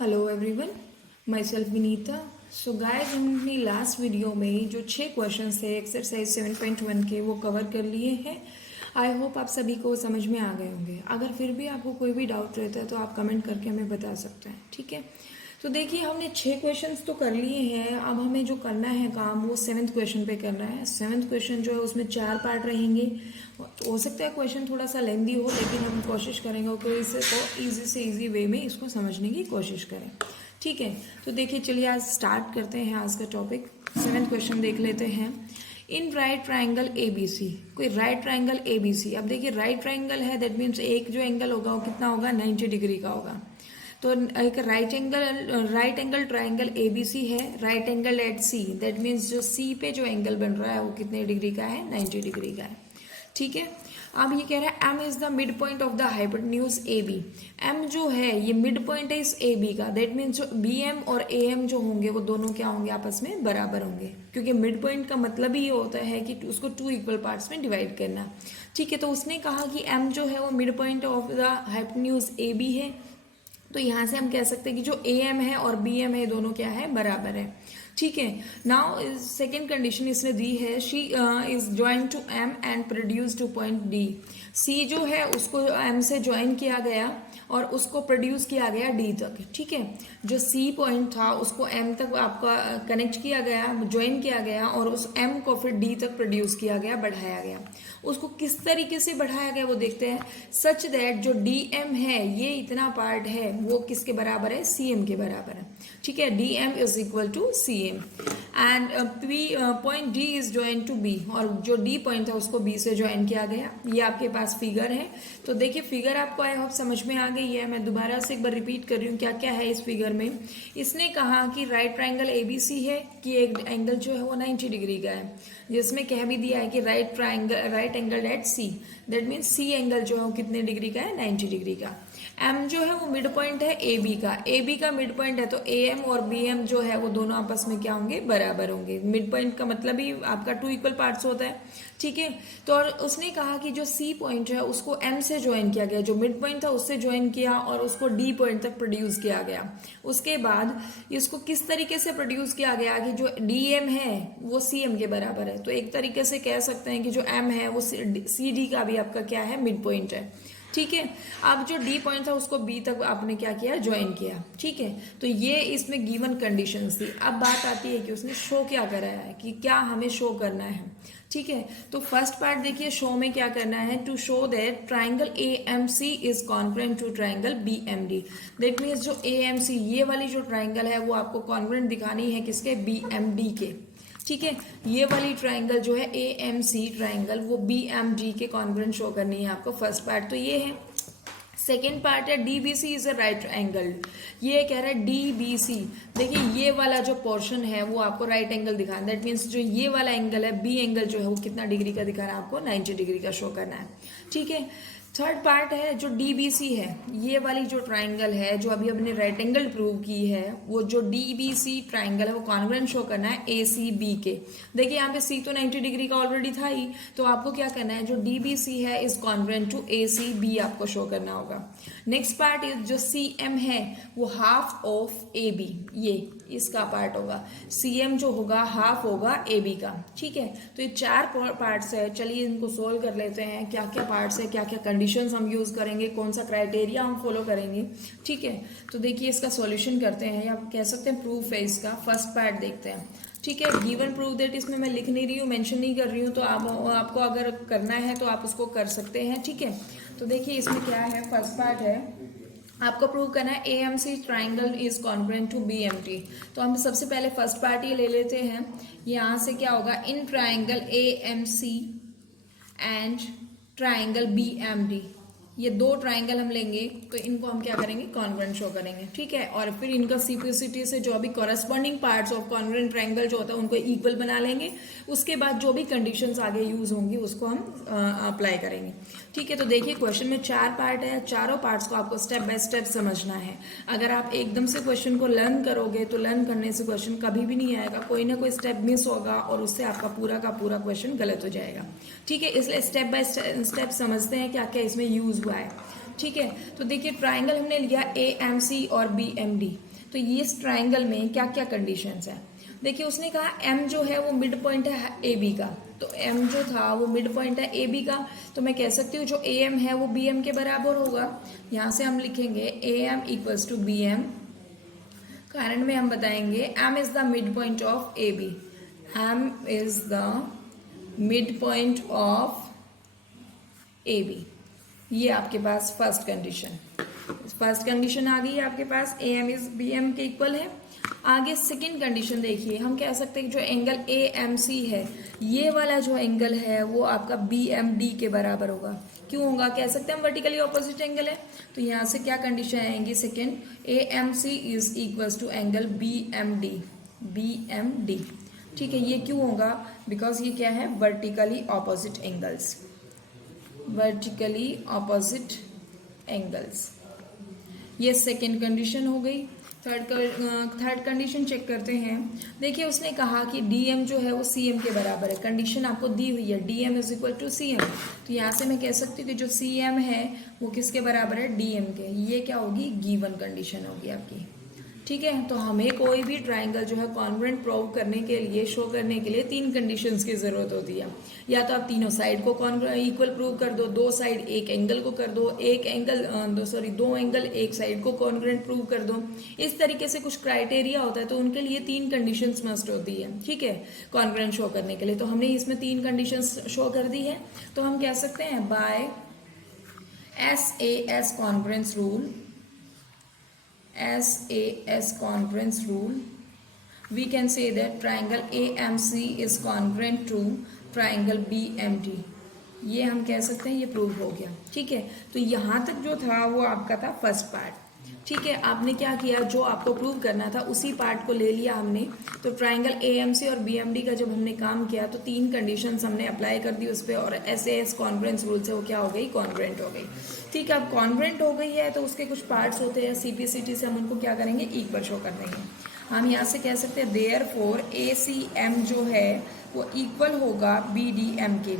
Hello everyone, my self Vinita. So guys, हम अपनी last video में जो 6 क्वेश्चंस थे एक्सरसाइज 7.1 के वो कवर कर लिए हैं। आई होप आप सभी को समझ में आ गए होंगे। अगर फिर भी आपको कोई भी डाउट रहता है तो आप कमेंट करके हमें बता सकते हैं, ठीक है। तो देखिए, हमने 6 क्वेश्चंस तो कर लिए हैं। अब हमें जो करना है काम वो 7th क्वेश्चन पे करना है। 7th क्वेश्चन जो है उसमें 4 पार्ट रहेंगे। तो हो सकता है क्वेश्चन थोड़ा सा लेंदी हो, लेकिन हम कोशिश करेंगे कि इसे तो ईजी से ईजी वे में इसको समझने की कोशिश करें, ठीक है। तो देखिए, चलिए आज स्टार्ट करते हैं आज का टॉपिक। 7th क्वेश्चन देख लेते हैं। In right triangle A B C, कोई right triangle A B C. अब देखिए, राइट ट्राइंगल है, दैट मीन्स एक जो एंगल होगा वो कितना होगा, 90 डिग्री का होगा। तो एक right angle triangle A B C है, right angle at C, that means जो सी पे जो एंगल बन रहा है वो कितने डिग्री का है, 90 डिग्री का है, ठीक है। अब ये कह रहा है M is the mid point of the hypotenuse A B. M जो है ये मिड पॉइंट है इस ए बी का, दैट मीन्स जो बी एम और ए एम जो होंगे वो दोनों क्या होंगे, आपस में बराबर होंगे। क्योंकि मिड पॉइंट का मतलब ही ये होता है कि उसको 2 इक्वल पार्ट्स में डिवाइड करना, ठीक है। तो उसने कहा कि एम जो है वो mid point of the hypotenuse A B है। तो यहाँ से हम कह सकते हैं कि जो ए एम है और बी एम है दोनों क्या है, बराबर है, ठीक है। नाउ सेकेंड कंडीशन इसने दी है, she is join to M and produce to point D. C जो है उसको एम से ज्वाइन किया गया और उसको प्रोड्यूस किया गया डी तक, ठीक है। जो सी पॉइंट था उसको एम तक आपका कनेक्ट किया गया, ज्वाइन किया गया और उस एम को फिर डी तक प्रोड्यूस किया गया, बढ़ाया गया। उसको किस तरीके से बढ़ाया गया वो देखते हैं। सच दैट जो डी एम है ये इतना पार्ट है वो किसके बराबर है, सी एम के बराबर है, ठीक है। D M is equal to C M and point D is join to B, और जो डी पॉइंट था उसको बी से ज्वाइन किया गया। ये आपके पास फिगर है। तो देखिए, फिगर आपको आई होप समझ में आ गई है। मैं दोबारा से एक बार रिपीट कर रही हूँ क्या क्या है इस फिगर में। इसने कहा कि right triangle A B C है, कि एक एंगल जो है वो 90 डिग्री का है, जिसमें कह भी दिया है कि right angle at C, that means C angle जो है वो कितने डिग्री का है, 90 डिग्री का। एम जो है वो मिड पॉइंट है ए बी का, ए बी का मिड पॉइंट है, तो ए एम और बी एम जो है वो दोनों आपस में क्या होंगे, बराबर होंगे। मिड पॉइंट का मतलब ही आपका 2 इक्वल पार्ट्स होता है, ठीक है। तो और उसने कहा कि जो सी पॉइंट है उसको एम से ज्वाइन किया गया, जो मिड पॉइंट था उससे ज्वाइन किया और उसको डी पॉइंट तक प्रोड्यूस किया गया। उसके बाद इसको किस तरीके से प्रोड्यूस किया गया कि जो डी एम है वो सी एम के बराबर है। तो एक तरीके से कह सकते हैं कि जो एम है वो सी डी का भी आपका क्या है, मिड पॉइंट है, ठीक है। अब जो डी पॉइंट था उसको बी तक आपने क्या किया, ज्वाइन किया, ठीक है। तो ये इसमें गिवन कंडीशंस थी। अब बात आती है कि उसने शो क्या कराया है, कि क्या हमें शो करना है, ठीक है। तो फर्स्ट पार्ट देखिए, शो में क्या करना है, to show that triangle A M C is congruent to triangle B M D. That means जो ए एम सी ये वाली जो ट्राइंगल है वो आपको कॉन्ग्रुएंट दिखानी है किसके, बी एम डी के, ठीक है। ये वाली ट्राइंगल जो है ए एम सी ट्राइंगल वो बी एम डी के कॉन्ग्रुएंट शो करनी है आपको। फर्स्ट पार्ट तो ये है। सेकेंड पार्ट है D B C is a right angle. ये कह रहा है डी बी सी, देखिए ये वाला जो पोर्शन है वो आपको राइट एंगल दिखाना है। दैट मीन्स जो ये वाला एंगल है बी एंगल जो है वो कितना डिग्री का दिखाना है आपको, 90 डिग्री का शो करना है, ठीक है। थर्ड पार्ट है जो डी बी सी है, ये वाली जो ट्राइंगल है जो अभी हमने राइट एंगल प्रूव की है, वो जो डी बी सी ट्राइंगल है वो कॉन्ग्रुएंट शो करना है ए सी बी के। देखिए यहाँ पे सी तो 90 डिग्री का ऑलरेडी था ही, तो आपको क्या करना है, जो डी बी सी है is congruent to A C B आपको शो करना होगा। नेक्स्ट पार्ट इज जो सी एम है वो हाफ ऑफ ए बी, ये इसका पार्ट होगा। सी एम जो होगा हाफ होगा ए बी का, ठीक है। तो ये 4 पार्ट्स है। चलिए इनको सोल्व कर लेते हैं। क्या क्या पार्ट्स है, क्या क्या कंडीशंस हम यूज करेंगे, कौन सा क्राइटेरिया हम फॉलो करेंगे, ठीक है। तो देखिए इसका सॉल्यूशन करते हैं, या आप कह सकते हैं प्रूफ है इसका। फर्स्ट पार्ट देखते हैं, ठीक है। गिवन प्रूफ दैट, इसमें मैं लिख नहीं रही हूँ, मेंशन नहीं कर रही हूँ, तो आपको अगर करना है तो आप उसको कर सकते हैं, ठीक है। तो देखिए इसमें क्या है, फर्स्ट पार्ट है आपको प्रूव करना है A M C triangle is congruent to B M T. तो हम सबसे पहले फर्स्ट पार्ट ये ले लेते हैं। यहाँ से क्या होगा, in triangle A M C and triangle B M D, ये 2 ट्राइंगल हम लेंगे तो इनको हम क्या करेंगे, कॉन्ग्रुएंट शो करेंगे, ठीक है। और फिर इनका सिंप्लिसिटी से जो भी corresponding parts of congruent triangle जो होता है उनको इक्वल बना लेंगे। उसके बाद जो भी कंडीशंस आगे यूज होंगी उसको हम अप्लाई करेंगे, ठीक है। तो देखिए क्वेश्चन में 4 पार्ट है, चारों पार्ट्स को आपको स्टेप बाय स्टेप समझना है। अगर आप एकदम से क्वेश्चन को लर्न करोगे तो लर्न करने से क्वेश्चन कभी भी नहीं आएगा, कोई ना कोई स्टेप मिस होगा और उससे आपका पूरा का पूरा क्वेश्चन गलत हो जाएगा, ठीक है। इसलिए स्टेप बाय स्टेप समझते हैं क्या क्या इसमें यूज हुआ है। ठीक है। तो देखिए ट्राइंगल हमने लिया AMC और BMD, तो ये इस ट्राइंगल में क्या क्या कंडीशंस है। देखिए उसने कहा M जो है वो मिड पॉइंट है AB का, तो M जो था वो मिड पॉइंट है AB का, तो मैं कह सकती हूँ जो AM है वो BM के बराबर होगा। यहाँ से हम लिखेंगे AM इक्वल्स टू BM, कारण में हम बताएंगे M is the mid point of AB, M is the mid point of AB। ये आपके पास फर्स्ट कंडीशन आ गई है आपके पास, AM इज BM के इक्वल है। आगे सेकंड कंडीशन देखिए, हम कह सकते हैं कि जो एंगल AMC है ये वाला जो एंगल है वो आपका BMD के बराबर होगा। क्यों होगा, कह सकते हैं हम वर्टिकली ऑपोजिट एंगल है, तो यहाँ से क्या कंडीशन आएंगी second, AMC is equals to angle BMD। ठीक है, ये क्यों होगा, बिकॉज ये क्या है, वर्टिकली ऑपोजिट एंगल्स। ये सेकंड कंडीशन हो गई। थर्ड कंडीशन चेक करते हैं। देखिए उसने कहा कि DM जो है वो CM के बराबर है, कंडीशन आपको दी हुई है DM is equal to CM, तो यहाँ से मैं कह सकती हूँ कि जो CM है वो किसके बराबर है, DM के। ये क्या होगी, गिवन कंडीशन होगी आपकी। ठीक है, तो हमें कोई भी ट्राइंगल जो है कॉन्ग्रुएंट प्रूव करने के लिए, शो करने के लिए 3 कंडीशंस की जरूरत होती है। या तो आप तीनों साइड को इक्वल प्रूव कर दो, 2 साइड एक एंगल को कर दो, 2 एंगल एक साइड को कॉन्ग्रुएंट प्रूव कर दो। इस तरीके से कुछ क्राइटेरिया होता है, तो उनके लिए 3 कंडीशंस मस्ट होती है। ठीक है, कॉन्ग्रुएंट शो करने के लिए, तो हमने इसमें 3 कंडीशंस शो कर दी है। तो हम कह सकते हैं by SAS congruence rule, we can say that triangle AMC is congruent to triangle BMD। ये हम कह सकते हैं, ये प्रूव हो गया। ठीक है, तो यहाँ तक जो था वो आपका था फर्स्ट पार्ट। ठीक है, आपने क्या किया, जो आपको प्रूव करना था उसी पार्ट को ले लिया हमने। तो ट्राइंगल AMC और BMD का जब हमने काम किया तो 3 कंडीशंस हमने अप्लाई कर दी उस पर, और SAS कॉन्ग्रुएंस रूल से वो क्या हो गई, कॉन्ग्रुएंट हो गई। ठीक है, अब कॉन्ग्रुएंट हो गई है तो उसके कुछ पार्ट्स होते हैं, CPCT से हम उनको क्या करेंगे, इक्वल शो कर देंगे। हम यहाँ से कह सकते हैं देयरफॉर ACM जो है वो इक्वल होगा BDM के।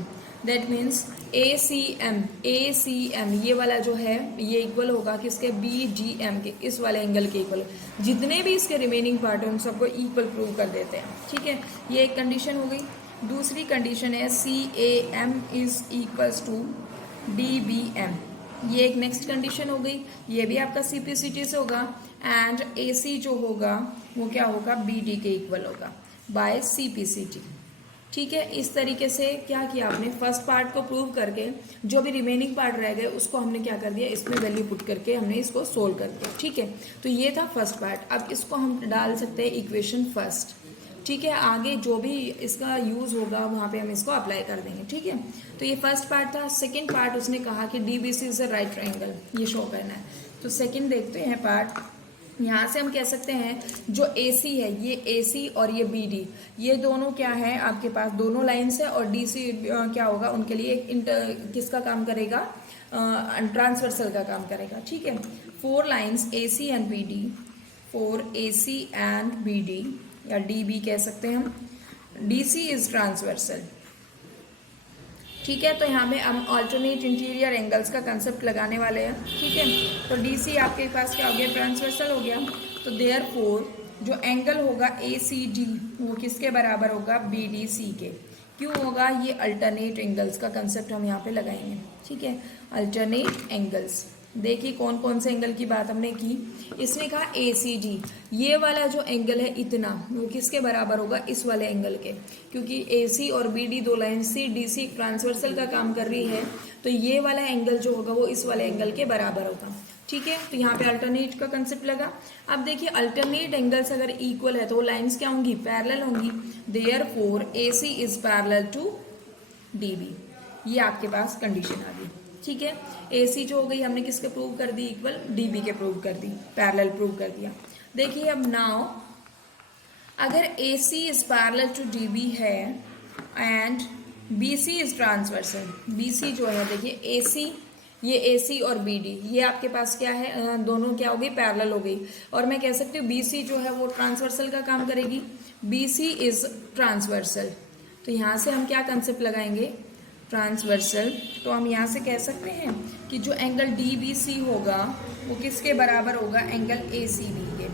दैट मीन्स ACM ये वाला जो है ये इक्वल होगा किसके, BDM के, इस वाले एंगल के इक्वल। जितने भी इसके रिमेनिंग पार्ट हैं उन सबको इक्वल प्रूव कर देते हैं। ठीक है, ये एक कंडीशन हो गई। दूसरी कंडीशन है CAM is equals to DBM, ये एक नेक्स्ट कंडीशन हो गई। ये भी आपका CPCT से होगा। एंड AC जो होगा वो क्या होगा, BD के इक्वल होगा बाय CPCT। ठीक है, इस तरीके से क्या किया आपने, फर्स्ट पार्ट को प्रूव करके जो भी रिमेनिंग पार्ट रह गए उसको हमने क्या कर दिया, इसमें वैल्यू पुट करके हमने इसको सोल्व कर दिया। ठीक है, तो ये था फर्स्ट पार्ट। अब इसको हम डाल सकते हैं इक्वेशन फर्स्ट। ठीक है, आगे जो भी इसका यूज होगा वहाँ पे हम इसको अप्लाई कर देंगे। ठीक है, तो ये फर्स्ट पार्ट था। सेकेंड पार्ट उसने कहा कि DBC is a right triangle, ये शो करना है। तो सेकेंड देखते हैं पार्ट। यहाँ से हम कह सकते हैं जो AC है, ये AC और ये BD, ये दोनों क्या है आपके पास, दोनों लाइन्स है। और DC क्या होगा, उनके लिए एक किसका काम करेगा, ट्रांसवर्सल का काम करेगा। ठीक है, 4 lines AC and BD, 4 AC and BD या DB कह सकते हैं हम। DC is transversal. ठीक है, तो यहाँ पे हम ऑल्टरनेट इंटीरियर एंगल्स का कंसेप्ट लगाने वाले हैं। ठीक है, तो DC आपके पास क्या हो गया, ट्रांसवर्सल हो गया। तो देयरफॉर जो एंगल होगा ACD वो किसके बराबर होगा, BDC के। क्यों होगा, ये अल्टरनेट एंगल्स का कंसेप्ट हम यहाँ पे लगाएंगे। ठीक है, अल्टरनेट एंगल्स। देखिए कौन कौन से एंगल की बात हमने की। इसने कहा ACD, ये वाला जो एंगल है इतना, वो किसके बराबर होगा, इस वाले एंगल के। क्योंकि AC और BD दो लाइन DC ट्रांसवर्सल का काम कर रही है, तो ये वाला एंगल जो होगा वो इस वाले एंगल के बराबर होगा। ठीक है, तो यहाँ पे अल्टरनेट का कंसेप्ट लगा। अब देखिए अल्टरनेट एंगल्स अगर इक्वल है तो वो लाइन्स क्या होंगी, पैरेलल होंगी। Therefore AC is parallel to DB, ये आपके पास कंडीशन आ गई। ठीक है, AC जो हो गई हमने किसके प्रूव कर दी, इक्वल DB के प्रूव कर दी, पैरेलल प्रूव कर दिया। देखिए अब नाउ अगर AC is parallel to DB है and BC is transversal, BC जो है देखिए AC, ये AC और BD ये आपके पास क्या है, दोनों क्या हो गई, पैरेलल हो गई। और मैं कह सकती हूँ BC जो है वो ट्रांसवर्सल का काम करेगी, BC इज ट्रांसवर्सल। तो यहाँ से हम क्या कंसेप्ट लगाएंगे, ट्रांसवर्सल। तो हम यहाँ से कह सकते हैं कि जो एंगल डी बी सी होगा वो किसके बराबर होगा, एंगल ए सी बी के।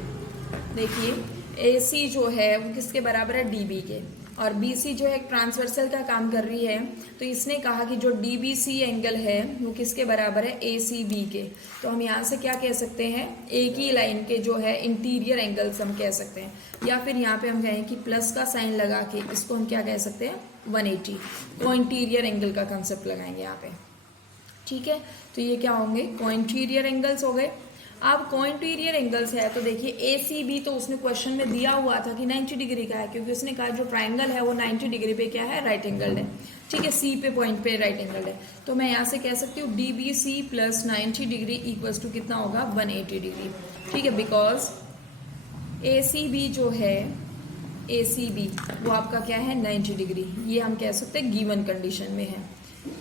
देखिए ए सी जो है वो किसके बराबर है, डी बी के, और बी सी जो है एक ट्रांसवर्सल का काम कर रही है, तो इसने कहा कि जो डी बी सी एंगल है वो किसके बराबर है, ए सी बी के। तो हम यहाँ से क्या कह सकते हैं, एक ही लाइन के जो है इंटीरियर एंगल्स हम कह सकते हैं, या फिर यहाँ पे हम कहें कि प्लस का साइन लगा के इसको हम क्या कह सकते हैं, 180 को इंटीरियर एंगल का कंसेप्ट लगाएंगे यहाँ पे। ठीक है, तो ये क्या होंगे, कोइंटीरियर एंगल्स हो गए। अब कोइंटीरियर एंगल्स है तो देखिए ए सी बी, तो उसने क्वेश्चन में दिया हुआ था कि 90 डिग्री का है, क्योंकि उसने कहा जो ट्राइंगल है वो 90 डिग्री पे क्या है, राइट एंगल है। ठीक है, सी पे पॉइंट पे राइट एंगल है, तो मैं यहाँ से कह सकती हूँ D B C plus 90 degree equals to कितना होगा, 180 डिग्री। ठीक है, बिकॉज ए सी बी जो है, ए सी बी वो आपका क्या है, 90 डिग्री। ये हम कह सकते हैं गिवन कंडीशन में है,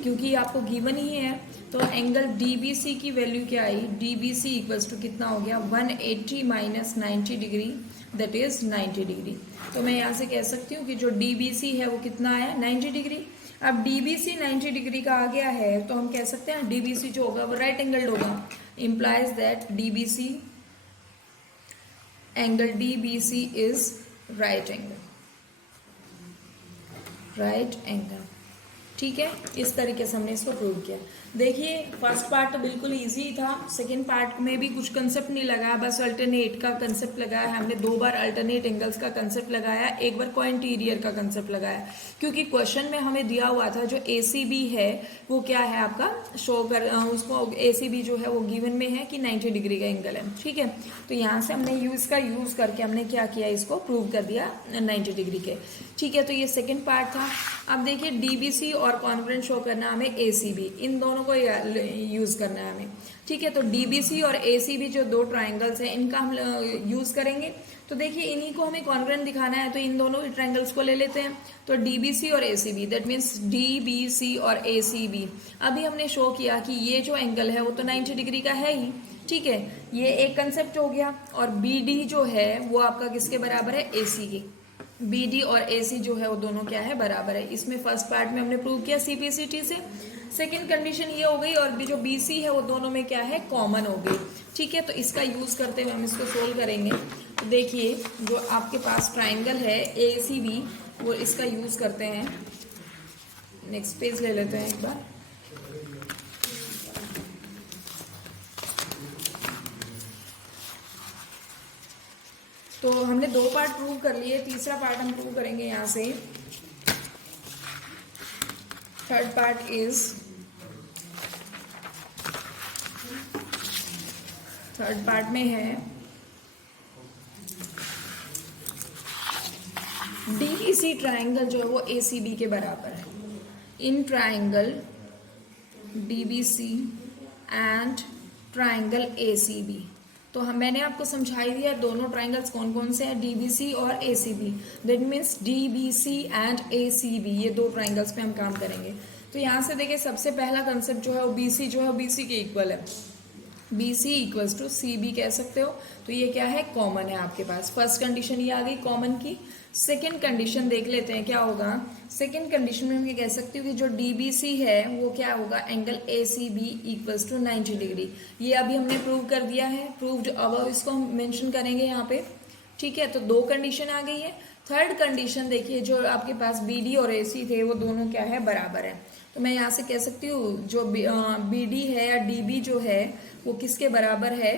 क्योंकि आपको गिवन ही है। तो एंगल डी बी सी की वैल्यू क्या आई, D B C equals to कितना हो गया, 180 minus 90 degree, that is 90 degree. तो मैं यहाँ से कह सकती हूँ कि जो डी बी सी है वो कितना आया, 90 डिग्री। अब डी बी सी 90 डिग्री का आ गया है, तो हम कह सकते हैं डी बी सी जो होगा वो राइट एंगल्ड होगा, implies that D B C, angle D B C is right angle, right angle. ठीक है, इस तरीके से हमने इसको प्रूव किया। देखिए फर्स्ट पार्ट तो बिल्कुल इजी था, सेकंड पार्ट में भी कुछ कंसेप्ट नहीं लगाया, बस अल्टरनेट का कंसेप्ट लगाया है हमने, 2 बार अल्टरनेट एंगल्स का कंसेप्ट लगाया, 1 बार कोइंटीरियर का कंसेप्ट लगाया, क्योंकि क्वेश्चन में हमें दिया हुआ था जो ए सी बी है वो क्या है आपका, शो कर उसको ए सी बी जो है वो गिवन में है कि 90 डिग्री का एंगल है। ठीक है, तो यहाँ से हमने यूज करके हमने क्या किया, इसको प्रूव कर दिया 90 डिग्री के। ठीक है, तो ये सेकेंड पार्ट था। अब देखिए डी बी सी और कॉन्ग्रुएंट शो करना हमें ए सी बी, इन दोनों को यूज करना है हमें। ठीक है, तो डी बी सी और ए सी बी जो 2 ट्राइंगल्स हैं इनका हम यूज करेंगे। तो देखिए इन्हीं को हमें कॉन्ग्रुएंट दिखाना है, तो इन दोनों ट्राइंगल्स को ले लेते हैं। तो डी बी सी और A C B, that means D B C और ए सी बी। अभी हमने शो किया कि ये जो एंगल है वो तो 90 डिग्री का है ही। ठीक है, ये एक कंसेप्ट हो गया, और बी डी जो है वो आपका किसके बराबर है, ए सी के। बी डी और ए सी जो है वो दोनों क्या है, बराबर है। इसमें फर्स्ट पार्ट में हमने प्रूव किया सी पी सी टी से। सेकेंड कंडीशन ये हो गई, और जो बी सी है वो दोनों में क्या है, कॉमन हो गई। ठीक है, तो इसका यूज करते हुए हम इसको सोल्व करेंगे। तो देखिए जो आपके पास ट्राइंगल है ए सी बी, वो इसका यूज करते हैं। नेक्स्ट पेज ले लेते हैं एक बार। तो हमने 2 पार्ट प्रूव कर लिए, तीसरा पार्ट हम प्रूव करेंगे यहाँ से। Third part is, third part में है डीबीसी ट्राइंगल जो है वो एसीबी के बराबर है। In triangle DBC and triangle ACB, तो मैंने आपको समझा ही दिया दोनों ट्राइंगल्स कौन कौन से हैं, डीबीसी और ACB. That means DBC and ACB, ये 2 ट्राइंगल्स पे हम काम करेंगे। तो यहाँ से देखिए सबसे पहला कंसेप्ट जो है वो बीसी जो है बीसी के इक्वल है, BC इक्वल्स टू CB कह सकते हो। तो ये क्या है, कॉमन है आपके पास। फर्स्ट कंडीशन ये आ गई कॉमन की। सेकेंड कंडीशन देख लेते हैं क्या होगा। सेकेंड कंडीशन में मैं कह सकती हूँ कि जो DBC है वो क्या होगा, angle ACB equals to 90 degree. ये अभी हमने प्रूव कर दिया है, प्रूव्ड अबव, इसको हम मेंशन करेंगे यहाँ पे। ठीक है, तो 2 कंडीशन आ गई है। थर्ड कंडीशन देखिए, जो आपके पास BD और AC थे वो दोनों क्या है, बराबर है। तो मैं यहाँ से कह सकती हूँ जो BD है या DB जो है वो किसके बराबर है,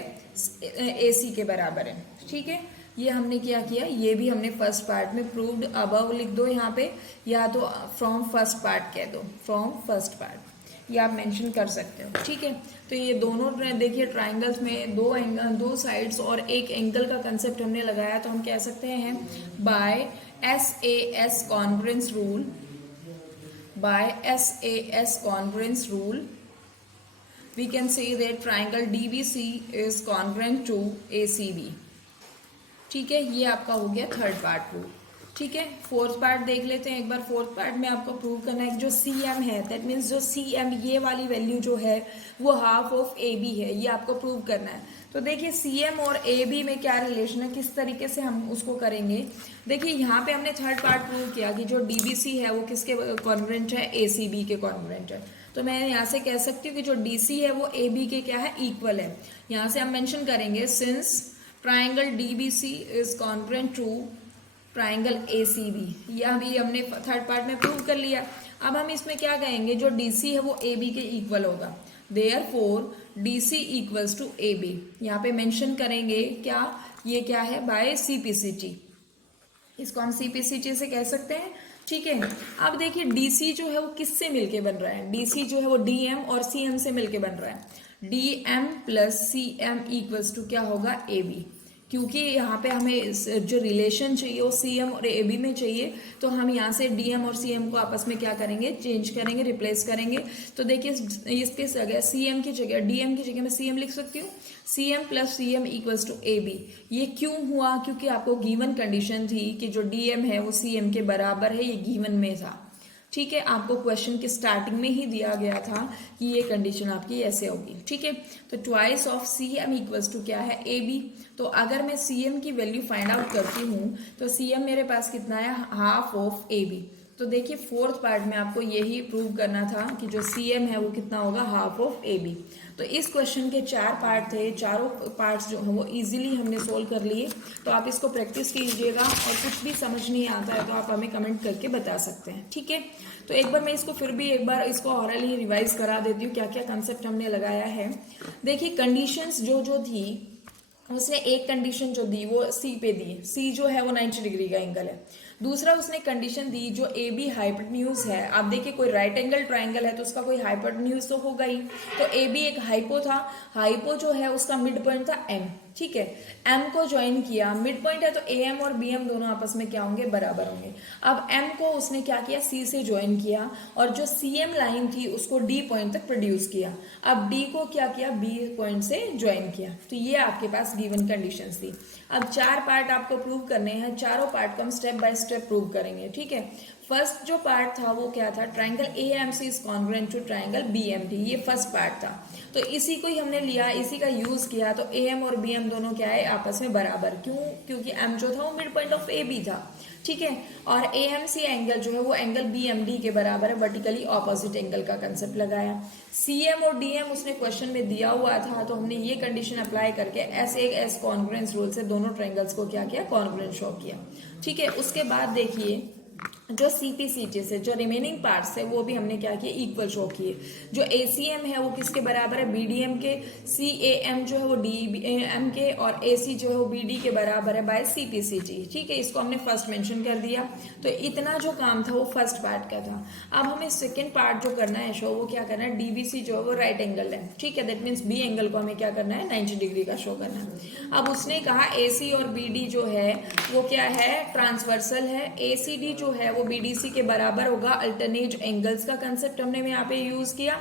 AC के बराबर है। ठीक है, ये हमने क्या किया, ये भी हमने फर्स्ट पार्ट में प्रूव्ड अबव लिख दो यहाँ पे, या तो फ्रॉम फर्स्ट पार्ट कह दो, फ्रॉम फर्स्ट पार्ट, ये आप मेंशन कर सकते हो। ठीक है, तो ये दोनों देखिए ट्राइंगल्स में 2 साइड्स और एक एंगल का कंसेप्ट हमने लगाया, तो हम कह सकते हैं by SAS congruence rule, by SAS congruence rule, we can say that triangle DBC is congruent to ACB। ठीक है, ये आपका हो गया थर्ड पार्ट प्रूव। ठीक है, फोर्थ पार्ट देख लेते हैं एक बार। फोर्थ पार्ट में आपको प्रूव करना है जो CM है, दैट मीन्स जो CM ये वाली वैल्यू जो है वो हाफ ऑफ AB है, ये आपको प्रूव करना है। तो देखिए CM और AB में क्या रिलेशन है, किस तरीके से हम उसको करेंगे। देखिए यहाँ पे हमने थर्ड पार्ट प्रूव किया कि जो DBC है वो किसके कॉन्ग्रुएंट है, ACB के कॉन्ग्रुएंट है। तो मैं यहाँ से कह सकती हूँ कि जो DC है वो AB के क्या है, इक्वल है। यहाँ से हम मेंशन करेंगे since triangle DBC is congruent to triangle ACB। यह भी हमने थर्ड पार्ट में प्रूव कर लिया। अब हम इसमें क्या कहेंगे, जो DC है वो AB के इक्वल होगा, therefore DC equals to AB। यहाँ पे मेंशन करेंगे क्या, ये क्या है, बाय CPCT। इसको हम CPCT से कह सकते हैं, ठीक है। अब देखिए DC जो है वो किससे मिलके बन रहा है, DC जो है वो DM और CM से मिलके बन रहा है। DM plus CM equals to क्या होगा, AB। क्योंकि यहाँ पे हमें जो रिलेशन चाहिए वो CM और AB में चाहिए, तो हम यहाँ से DM और CM को आपस में क्या करेंगे, चेंज करेंगे, रिप्लेस करेंगे। तो देखिए इसके जगह CM की जगह DM की जगह मैं CM लिख सकती हूँ, CM plus CM equals to AB। ये क्यों हुआ, क्योंकि आपको गिवन कंडीशन थी कि जो DM है वो CM के बराबर है, ये गिवन में था, ठीक है। आपको क्वेश्चन के स्टार्टिंग में ही दिया गया था कि ये कंडीशन आपकी ऐसे होगी, ठीक है। तो twice of CM equals to क्या है, AB। तो अगर मैं CM की वैल्यू फाइंड आउट करती हूँ तो CM मेरे पास कितना है, हाफ ऑफ AB। तो देखिए फोर्थ पार्ट में आपको यही प्रूव करना था कि जो CM है वो कितना होगा, हाफ ऑफ AB। तो इस क्वेश्चन के 4 पार्ट थे, चारों पार्ट्स जो हैं वो इजीली हमने सोल्व कर लिए। तो आप इसको प्रैक्टिस कीजिएगा और कुछ भी समझ नहीं आता है तो आप हमें कमेंट करके बता सकते हैं, ठीक है। तो एक बार मैं इसको फिर भी एक बार इसको ऑरली रिवाइज करा देती हूँ, क्या क्या कंसेप्ट हमने लगाया है। देखिए कंडीशंस जो थी, उसने एक कंडीशन जो दी वो C पे दी, C जो है वो 90 डिग्री का एंगल है। दूसरा उसने कंडीशन दी जो AB हाइपोटेन्यूज है। आप देखिए कोई राइट एंगल ट्राइंगल है तो उसका कोई हाइपोटेन्यूज तो होगा ही, तो AB एक हाइपो था, हाइपो जो है उसका मिड पॉइंट था M, ठीक है। M को ज्वाइन किया, मिड पॉइंट है तो AM और BM दोनों आपस में क्या होंगे, बराबर होंगे। अब M को उसने क्या किया, C से ज्वाइन किया और जो CM लाइन थी उसको D पॉइंट तक प्रोड्यूस किया। अब D को क्या किया, B पॉइंट से ज्वाइन किया। तो ये आपके पास गिवन कंडीशंस थी। अब 4 पार्ट आपको प्रूव करने हैं, चारों पार्ट को हम स्टेप बाय स्टेप प्रूव करेंगे, ठीक है। फर्स्ट जो पार्ट था वो क्या था, triangle AMC is congruent to triangle BMT, ये फर्स्ट पार्ट था। तो इसी को ही हमने लिया, इसी का यूज किया। तो AM और BM दोनों क्या है, आपस में बराबर। क्यों, क्योंकि M जो था वो मिड पॉइंट ऑफ AB था, ठीक है। और AMC एंगल जो है वो एंगल BMD के बराबर है, वर्टिकली ऑपोजिट एंगल का कंसेप्ट लगाया। CM और DM उसने क्वेश्चन में दिया हुआ था, तो हमने ये कंडीशन अप्लाई करके S कॉन्ग्रुएंस रूल से दोनों ट्रायंगल्स को क्या किया, कॉन्ग्रुएंट शो किया, ठीक है। उसके बाद देखिए जो CPCT से जो रिमेनिंग पार्ट्स है वो भी हमने क्या किए, इक्वल शो किए। जो ACM है वो किसके बराबर है, BDM के। CAM जो है वो DM के और AC जो है वो BD के बराबर है बाय CPCT, ठीक है। इसको हमने फर्स्ट मेंशन कर दिया। तो इतना जो काम था वो फर्स्ट पार्ट का था। अब हमें सेकेंड पार्ट जो करना है शो, वो क्या करना है, DBC जो है वो राइट एंगल है, ठीक है। दैट मीन्स B एंगल को हमें क्या करना है, 90 डिग्री का शो करना है। अब उसने कहा AC और BD जो है वो क्या है, ट्रांसवर्सल है। ACD जो है वो BDC के बराबर होगा। अल्टरनेट एंगल्स का कंसेप्ट हमने यहाँ पे यूज किया।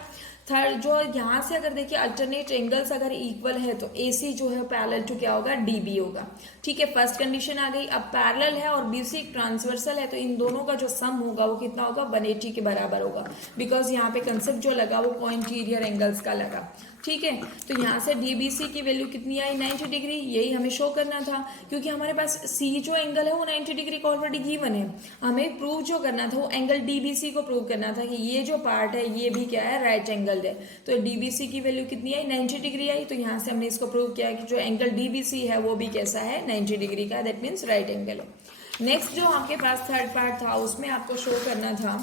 थर्ड जो यहाँ से अगर देखिए अल्टरनेट एंगल्स अगर इक्वल है तो AC जो है पैरेलल टू क्या होगा, DB होगा, ठीक है। फर्स्ट कंडीशन आ गई। अब पैरेलल है और BC ट्रांसवर्सल है तो इन दोनों का जो सम होगा वो कितना होगा, 180 के बराबर होगा। बिकॉज यहाँ पे कंसेप्ट जो लगा वो कोइंटीरियर एंगल्स का लगा, ठीक है। तो यहाँ से DBC की वैल्यू कितनी आई, 90 डिग्री। यही हमें शो करना था क्योंकि हमारे पास C जो एंगल है वो 90 डिग्री का ऑलरेडी गिवन है। हमें प्रूव जो करना था वो एंगल DBC को प्रूव करना था कि ये जो पार्ट है ये भी क्या है, राइट एंगल है। तो DBC की वैल्यू कितनी आई, 90 डिग्री आई। तो यहाँ से हमने इसको प्रूव किया कि जो एंगल DBC है वो भी कैसा है, 90 डिग्री का, दैट मीन्स राइट एंगल है। नेक्स्ट जो आपके पास थर्ड पार्ट था उसमें आपको शो करना था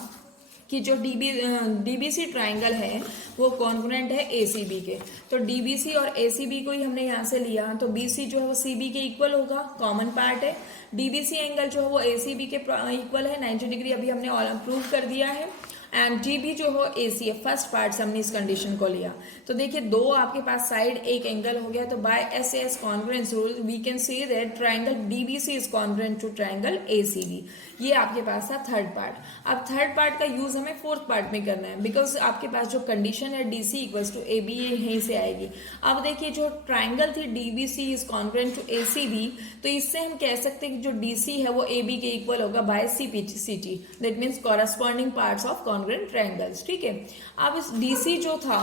कि जो DBC ट्राइंगल है वो कॉन्ग्रुएंट है ACB के। तो DBC और ACB को ही हमने यहाँ से लिया, तो BC जो है वो CB के इक्वल होगा, कॉमन पार्ट है। DBC एंगल जो है वो ACB के इक्वल है, 90 डिग्री अभी हमने प्रूव कर दिया है। एंड GB जो हो AC है। फर्स्ट पार्ट से हमने इस कंडीशन को लिया। तो देखिए दो आपके पास साइड एक एंगल हो गया, तो by SAS congruence rule we can say that triangle DBC is congruent to triangle ACB। ये आपके पास था थर्ड पार्ट। अब थर्ड पार्ट का यूज हमें फोर्थ पार्ट में करना है, बिकॉज आपके पास जो कंडीशन है DC इक्वल्स टू AB ये यहीं से आएगी। अब देखिए जो ट्राइंगल थी DBC is congruent to ACB, तो इससे हम कह सकते हैं कि जो DC है वो AB के इक्वल होगा by CPCT, that means corresponding parts of congruent triangles, ठीक है। अब इस DC जो था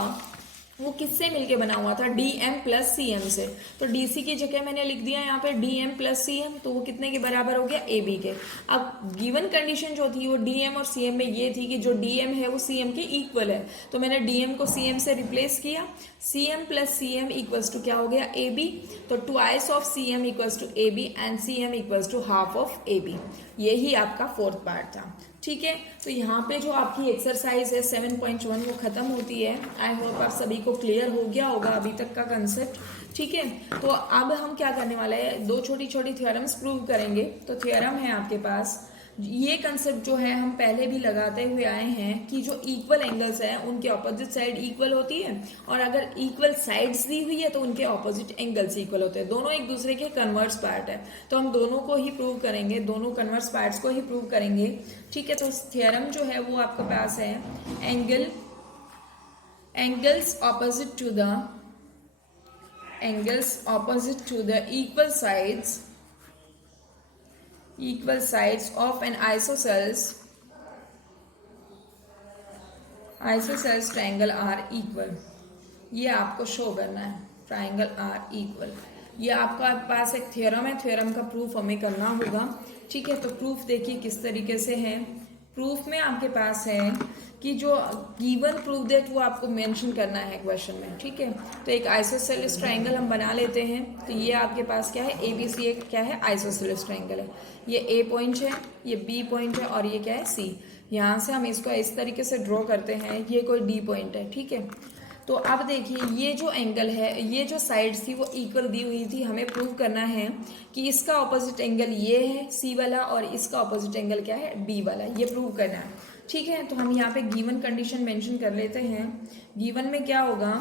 वो किससे मिलके बना हुआ था, D M plus C M से। तो डी सी की जगह मैंने लिख दिया यहाँ पे D M plus C M, तो वो कितने के बराबर हो गया, ए बी के। अब गिवन कंडीशन जो थी वो डी एम और सी एम में ये थी कि जो डी एम है वो सी एम के इक्वल है, तो मैंने डी एम को सी एम से रिप्लेस किया। C M plus C M equals to क्या हो गया, ए बी। तो twice of C M equals to A B and C M equals to half of A B. यही आपका फोर्थ पार्ट था। ठीक है, तो यहाँ पे जो आपकी एक्सरसाइज है 7.1 वो खत्म होती है। आई होप आप सभी को क्लियर हो गया होगा अभी तक का कंसेप्ट। ठीक है, तो अब हम क्या करने वाले हैं, दो छोटी छोटी थ्योरम्स प्रूव करेंगे। तो थ्योरम है आपके पास, ये कंसेप्ट जो है हम पहले भी लगाते हुए आए हैं कि जो इक्वल एंगल्स हैं उनके ऑपोजिट साइड इक्वल होती है, और अगर इक्वल साइड्स दी हुई है तो उनके ऑपोजिट एंगल्स इक्वल होते हैं। दोनों एक दूसरे के कन्वर्स पार्ट है, तो हम दोनों को ही प्रूव करेंगे, दोनों कन्वर्स पार्ट्स को ही प्रूव करेंगे। ठीक है, तो थ्योरम जो है वो आपके पास है, angles opposite to the equal sides of an isosceles triangle are equal। ये आपको शो करना है, ट्राइंगल आर इक्वल। ये आपका पास एक थ्योरम है, थ्योरम का प्रूफ हमें करना होगा। ठीक है, तो प्रूफ देखिए किस तरीके से है। प्रूफ में आपके पास है कि जो गिवन प्रूफ दैट वो आपको मेंशन करना है क्वेश्चन में। ठीक है, तो एक आइसोसेलेस ट्राइंगल हम बना लेते हैं। तो ये आपके पास क्या है, ए बी सी एक क्या है, आइसोसेलेस ट्राइंगल है। ये ए पॉइंट है, ये बी पॉइंट है, और ये क्या है, सी। यहाँ से हम इसको इस तरीके से ड्रॉ करते हैं, ये कोई डी पॉइंट है। ठीक है, तो अब देखिए ये जो एंगल है, ये जो साइड्स थी वो इक्वल दी हुई थी। हमें प्रूव करना है कि इसका ऑपोजिट एंगल ये है सी वाला, और इसका ऑपोजिट एंगल क्या है, बी वाला। ये प्रूव करना है। ठीक है, तो हम यहाँ पे गिवन कंडीशन मेंशन कर लेते हैं। गिवन में क्या होगा,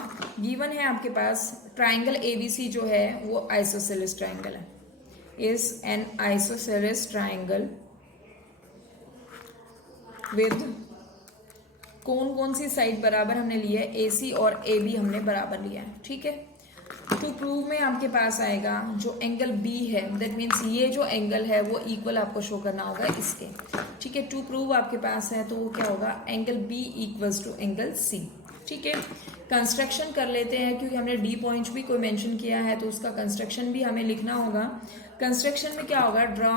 गिवन है आपके पास ट्राइंगल एबीसी जो है वो आइसोसेलेस ट्राइंगल है, is an isosceles triangle with कौन कौन सी साइड बराबर हमने लिया है, ए सी और ए बी हमने बराबर लिया है। ठीक है, टू प्रूव में आपके पास आएगा जो एंगल बी है, दैट मीन्स ये जो एंगल है वो इक्वल आपको शो करना होगा इसके। ठीक है, टू प्रूव आपके पास है तो वो क्या होगा, angle B equals to angle C. ठीक है, कंस्ट्रक्शन कर लेते हैं, क्योंकि हमने डी पॉइंट भी कोई मेंशन किया है तो उसका कंस्ट्रक्शन भी हमें लिखना होगा। कंस्ट्रक्शन में क्या होगा, ड्रॉ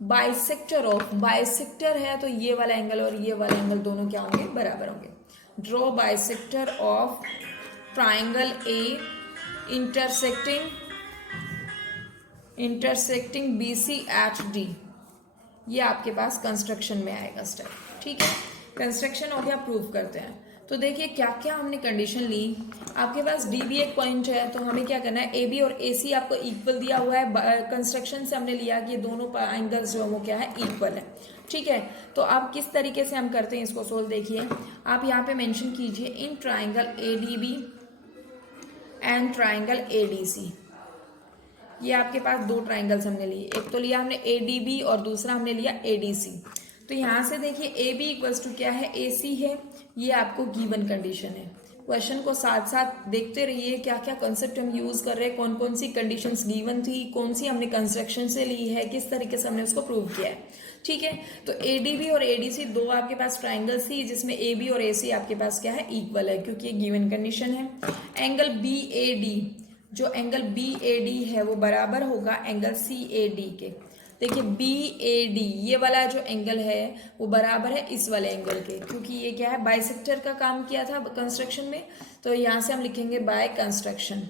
बाइसेक्टर ऑफ, बाइसेक्टर है तो ये वाला एंगल और ये वाला एंगल दोनों क्या होंगे, बराबर होंगे। Draw bisector of triangle A intersecting B C at D. ये आपके पास कंस्ट्रक्शन में आएगा स्टेप। ठीक है, कंस्ट्रक्शन हो गया, प्रूव करते हैं। तो देखिए क्या क्या हमने कंडीशन ली। आपके पास डी भी एक पॉइंट है, तो हमें क्या करना है, ए बी और ए सी आपको इक्वल दिया हुआ है। कंस्ट्रक्शन से हमने लिया कि ये दोनों एंगल्स जो है वो क्या है, इक्वल है। ठीक है, तो आप किस तरीके से हम करते हैं इसको सोल्व, देखिए आप यहाँ पे मेंशन कीजिए in triangle A D B and triangle A D C. ये आपके पास दो ट्राइंगल्स हमने लिए, एक तो लिया हमने ए डी बी और दूसरा हमने लिया ए डी सी। तो यहाँ से देखिए ए बी इक्वल्स टू क्या है, ए सी है। ये आपको गिवन कंडीशन है। क्वेश्चन को साथ साथ देखते रहिए, क्या क्या कॉन्सेप्ट हम यूज कर रहे हैं, कौन कौन सी कंडीशंस गिवन थी, कौन सी हमने कंस्ट्रक्शन से ली है, किस तरीके से हमने उसको प्रूव किया है। ठीक है, तो ए डी बी और ए डी सी दो आपके पास ट्राइंगल्स थी, जिसमें ए बी और ए सी आपके पास क्या है, इक्वल है, क्योंकि ये गिवन कंडीशन है। एंगल बी ए डी, जो एंगल बी ए डी है वो बराबर होगा एंगल सी ए डी के। देखिए बी ए डी ये वाला जो एंगल है वो बराबर है इस वाले एंगल के, क्योंकि ये क्या है, बाइसेक्टर का काम किया था कंस्ट्रक्शन में। तो यहाँ से हम लिखेंगे बाय कंस्ट्रक्शन,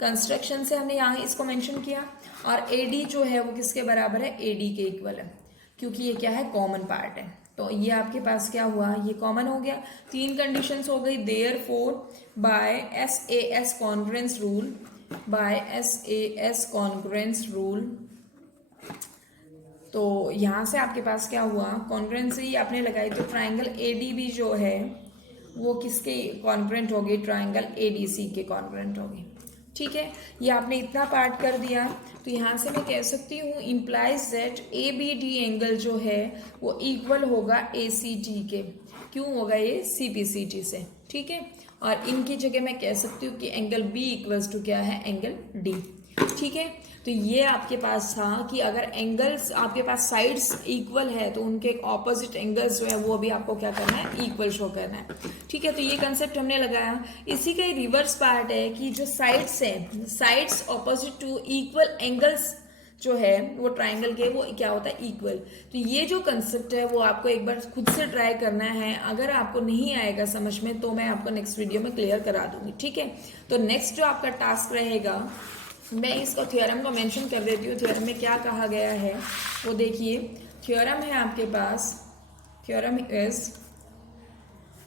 कंस्ट्रक्शन से हमने यहाँ इसको मेंशन किया। और ए डी जो है वो किसके बराबर है, ए डी के इक्वल है, क्योंकि ये क्या है, कॉमन पार्ट है। तो ये आपके पास क्या हुआ, ये कॉमन हो गया। तीन कंडीशंस हो गई। Therefore by S A S congruence rule, by S A S congruence rule, तो यहाँ से आपके पास क्या हुआ, कॉन्ग्रुएंसी आपने लगाई तो ट्राइंगल ए डी बी जो है वो किसके कॉन्ग्रुएंट होगी, ट्राइंगल ए डी सी के कॉन्ग्रुएंट होगी। ठीक है, ये आपने इतना पार्ट कर दिया। तो यहाँ से मैं कह सकती हूँ implies that A B D angle जो है वो इक्वल होगा ए सी टी के। क्यों होगा ये, सी पी सी टी से। ठीक है, और इनकी जगह मैं कह सकती हूँ कि एंगल बी इक्वल्स टू क्या है, एंगल डी। ठीक है, तो ये आपके पास था कि अगर एंगल्स आपके पास साइड्स इक्वल है तो उनके ऑपोजिट एंगल्स जो है वो भी आपको क्या करना है, इक्वल शो करना है। ठीक है, तो ये कंसेप्ट हमने लगाया। इसी का रिवर्स पार्ट है कि जो साइड्स हैं, sides opposite to equal angles जो है वो ट्राइंगल के वो क्या होता है, इक्वल। तो ये जो कंसेप्ट है वो आपको एक बार खुद से ट्राई करना है। अगर आपको नहीं आएगा समझ में तो मैं आपको नेक्स्ट वीडियो में क्लियर करा दूंगी। ठीक है, तो नेक्स्ट जो आपका टास्क रहेगा, मैं इसको थ्योरम को मेंशन कर देती हूँ। थ्योरम में क्या कहा गया है वो देखिए। थ्योरम है आपके पास, theorem is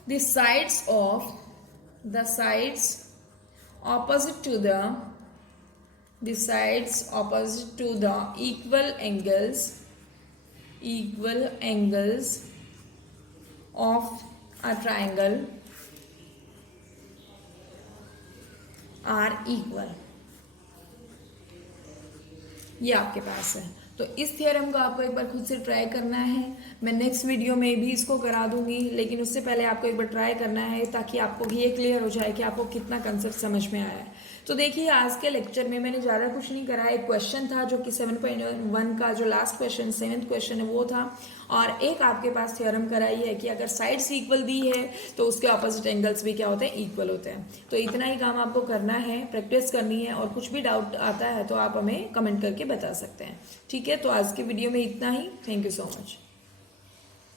the sides opposite to the sides opposite to the equal angles of a triangle are equal। ये आपके पास है। तो इस थ्योरम को आपको एक बार खुद से ट्राई करना है। मैं नेक्स्ट वीडियो में भी इसको करा दूंगी, लेकिन उससे पहले आपको एक बार ट्राई करना है ताकि आपको ये क्लियर हो जाए कि आपको कितना कंसेप्ट समझ में आया है। तो देखिए, आज के लेक्चर में मैंने ज़्यादा कुछ नहीं करा। एक क्वेश्चन था जो कि 7.1 का जो लास्ट क्वेश्चन 7th क्वेश्चन है वो था, और एक आपके पास थ्योरम कराई है कि अगर साइड्स इक्वल दी है तो उसके ऑपोजिट एंगल्स भी क्या होते हैं, इक्वल होते हैं। तो इतना ही काम आपको करना है, प्रैक्टिस करनी है, और कुछ भी डाउट आता है तो आप हमें कमेंट करके बता सकते हैं। ठीक है, तो आज के वीडियो में इतना ही। Thank you so much.